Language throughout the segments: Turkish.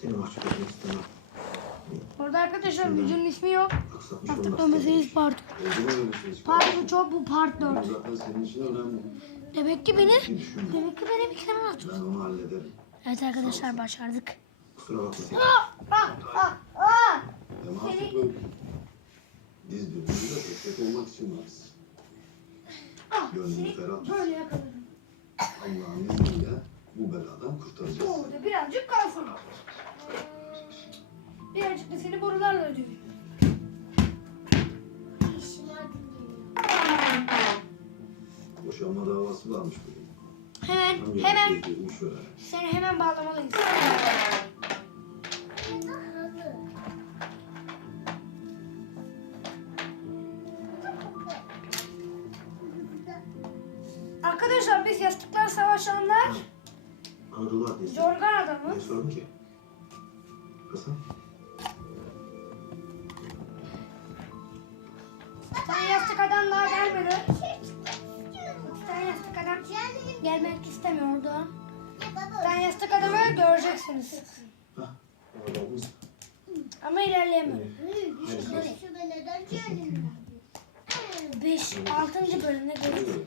Seni mahcup etmek istemem. Orada arkadaşlar videonun ismi yok. Artık dönmeseniz part. Bir şey? Part çok bu part 4. Zaten senin için önemli. Demek ki beni demek ki beni bir kenara atıyor. Ben onu hallederim. Evet arkadaşlar başardık. Kusura bakma. Ama artık böyle diz birbirimize destek olmak için varız. Gönlünü ferah tut. böyle yakalarım. Allah'ın izniyle bu beladan kurtaracağız. Orada birazcık kalsın. Birazcık da seni borularla ödeyeyim. Boşanma davası varmış bugün. Hemen Hangi hemen seni hemen bağlamalıyız. Arkadaşlar biz yastıklar savaşanlar Anadolu adresi. Jorgan Ne adamı. sordun ki? Kızım? Tane yastık adam daha gelmedi. Bir tane yastık adam gelmek istemiyordu. Tane yastık adamı göreceksiniz. Ama ilerleyemiyor. Hayır. 5, 6. bölümde göreceğiz.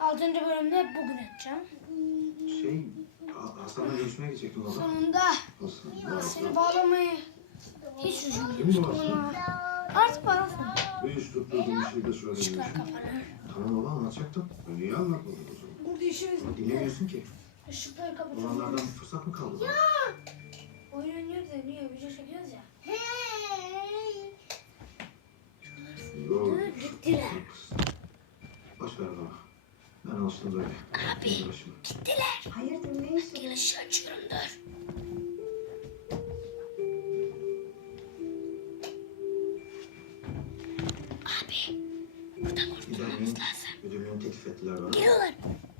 6. bölümde bugün edeceğim. Şey, Ha- Hasan'la görüşmeye gidecektim baba. Sonunda seni bağlamayı hiç ama artık bağlasın. İş tutturduğum bir şey de Işıklar söylemiyorsun. kapanır. Tamam baba anlatacaktım. Niye anlatmadın o zaman? Burada işimiz Ama dinlemiyorsun ki. Işıkları kapatalım. Olanlardan bir fırsat mı kaldı? bana? Oyun oynuyoruz ya, niye video çekiyoruz ya. Yok. Gittiler. Boş ver baba. Ben alıştım böyle. Abi. Başıma. Gittiler. Hayırdır ne işin? Gel ışığı açıyorum dur. Buradan kurtulmamız lazım. müdürlüğünü teklif ettiler bana. Geliyorlar.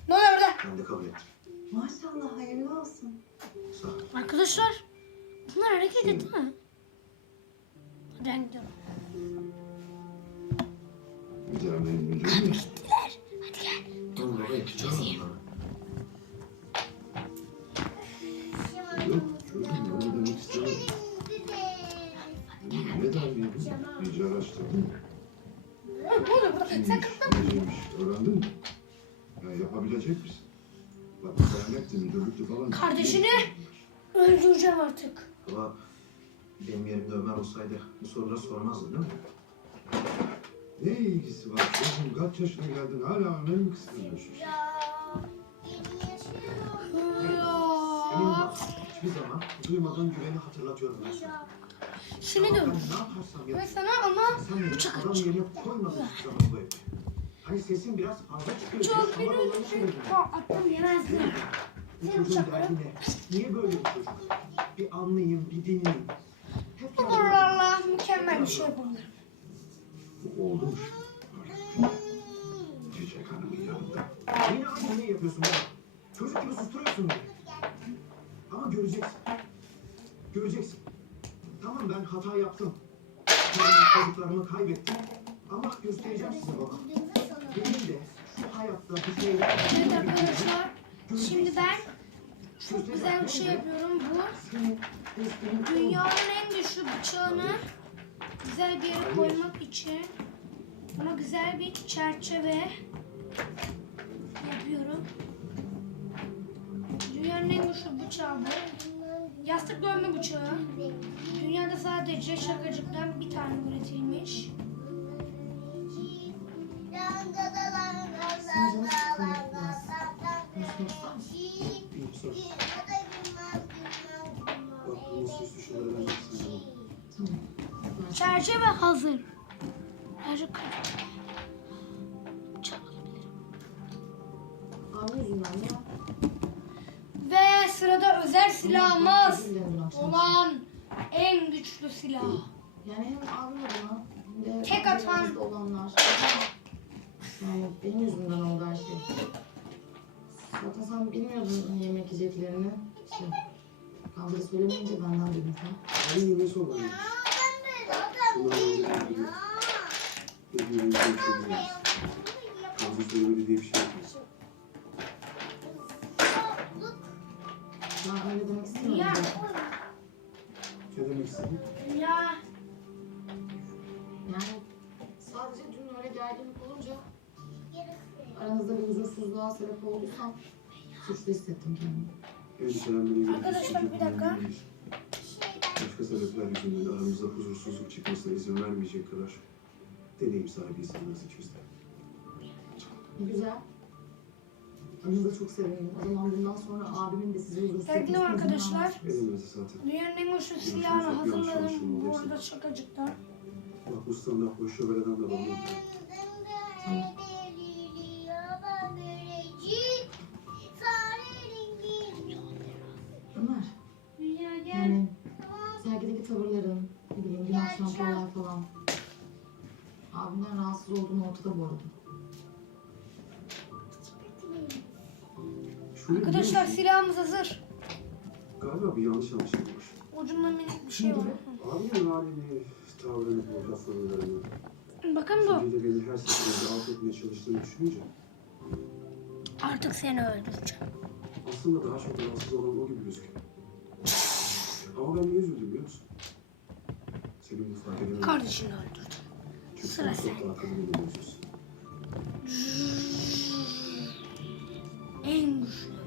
Ne oluyor burada? Ben de kabul ettim. Maşallah hayırlı olsun. Sağ ol. Arkadaşlar. Bunlar hareket etti mi? Hadi ben gidiyorum. Güzel benim müdürüm öğrendin mi? Ya yapabilecek misin? Bak beğenmekti, müdürlüktü falan. Kardeşini öldüreceğim artık. Ama benim yerimde Ömer olsaydı bu soruları sormazdı değil mi? Ne ilgisi var? Çocuğum kaç yaşına geldin hala Ömer'i mi kıskanıyorsun? Bak hiçbir zaman duymadığın güveni hatırlatıyorum ben sana. Seni Ben de ne yaparsam Ve yap. sana ama Sen beni bıçak adam yerine koymadın hiçbir zaman bu evde. Hani sesin biraz fazla çıkıyor. Çok öldürecek. Attım yemezdim. Bu Senin çocuğun bıçakları. derdi ne? Niye böyle bir çocuk? Bir anlayayım, bir dinleyeyim. Hep Bu mükemmel bir şey yapabilirim. Bu oldu mu? Çiçek Hanım'ın yanında. Yine aynı ne yapıyorsun bana? Çocuk gibi susturuyorsun beni. Ama göreceksin. Göreceksin. Tamam ben hata yaptım. Ben çocuklarımı kaybettim. Ama göstereceğim size baba. Şey Evet arkadaşlar. Şimdi ben çok güzel bir şey yapıyorum. Bu dünyanın en güçlü bıçağını güzel bir yere koymak için buna güzel bir çerçeve yapıyorum. Dünyanın en güçlü bıçağı bu. Yastık dövme bıçağı. Dünyada sadece şakacıktan bir tane üretilmiş. Çerçeve hazır. Yüzünden ya. Ve sırada özel silahımız olan en güçlü silah. Yani hem adına hem Tek atan- olanlar. Yani benim yüzümden oldu her şey. Zaten sen bilmiyordun yemek yiyeceklerini. İşte Kandırı söylemeyince benden dedim sen. Aynı yemeği sormalıyım. Bunlar öyle diye bir şey yok. Ben öyle demek istemedim Ya. Ne demek istedin? Ya Yani sadece dün öyle gerginlik olunca aranızda bir huzursuzluğa sebep olduysam suçlu hissettim kendimi. Arkadaşlar, bir dakika. Başka sebepler yüzünden aramızda huzursuzluk çıkmasına izin vermeyecek kadar deneyim sahibi insanlarız ikimiz de. Güzel. Adınıza çok sevindim. O zaman bundan sonra abimin de sizi huzursuz Sevgili izin arkadaşlar. Elimizde zaten. dünyanın en güçlü silahını hazırladım. Bu arada şakacıkta. Bak bu standart boş şövaleden de alalım. Ömer, falan. Abimden rahatsız olduğum ortada bu arada. Şöyle biliyor Arkadaşlar musun? silahımız hazır. Galiba bir yanlış anlaşılma var. Ucunda minik bir şey var. Abimin halini, tavrını, bu laflarını, Bakın bu. Şimdi de beni her seferinde alt etmeye çalıştığını düşününce Artık seni öldüreceğim. aslında daha çok rahatsız olan o gibi gözüküyor. Ama ben niye üzüldüm biliyor musun? Senin bu fark edemedim. Kardeşini öldürdüm. Sıra sen. En güçlü.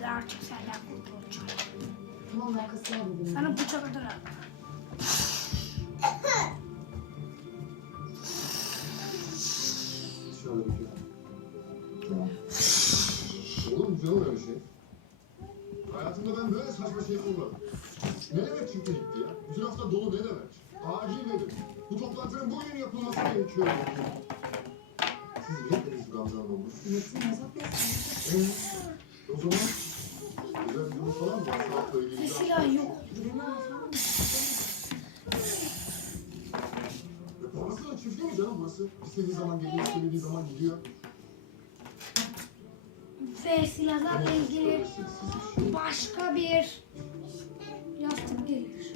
Ve artık senden kurtulacağım. Sana bıçak. Tamam. Oğlum güzel oluyor bir şey. Hayatımda ben böyle saçma şey bulmadım. Ne demek çiftlikti ya? Bütün hafta dolu ne demek? Acil nedir? Bu toplantının bugün yapılması gerekiyor. Siz hepiniz Gamze Hanım olmuş? Metin Azat Bey. O zaman güzel bir durum falan mı? Sağlıkla ilgili Bir bir silah yok. Güvenli efendim. E, Babasının çiftliği mi canım burası? İstediği zaman geliyor, istediği zaman gidiyor. Ve silahlarla ilgili şey. başka bir yastık gelir.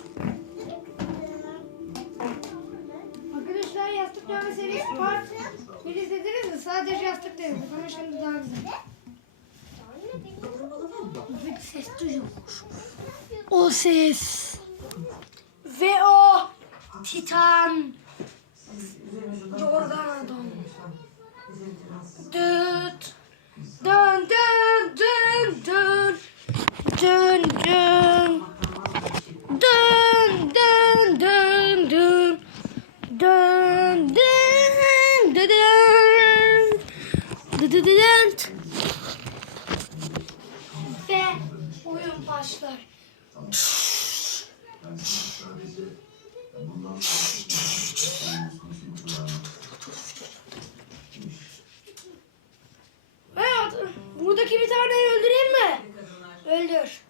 Arkadaşlar yastık dövme serisi part bir izlediniz mi? Sadece yastık denedik ama şimdi daha güzel. Bir ses duyuyormuş. O ses ve o Titan Jordan'dan Düt Dön Ve oyun başlar. Evet, buradaki bir taneyi öldüreyim mi? Öldür.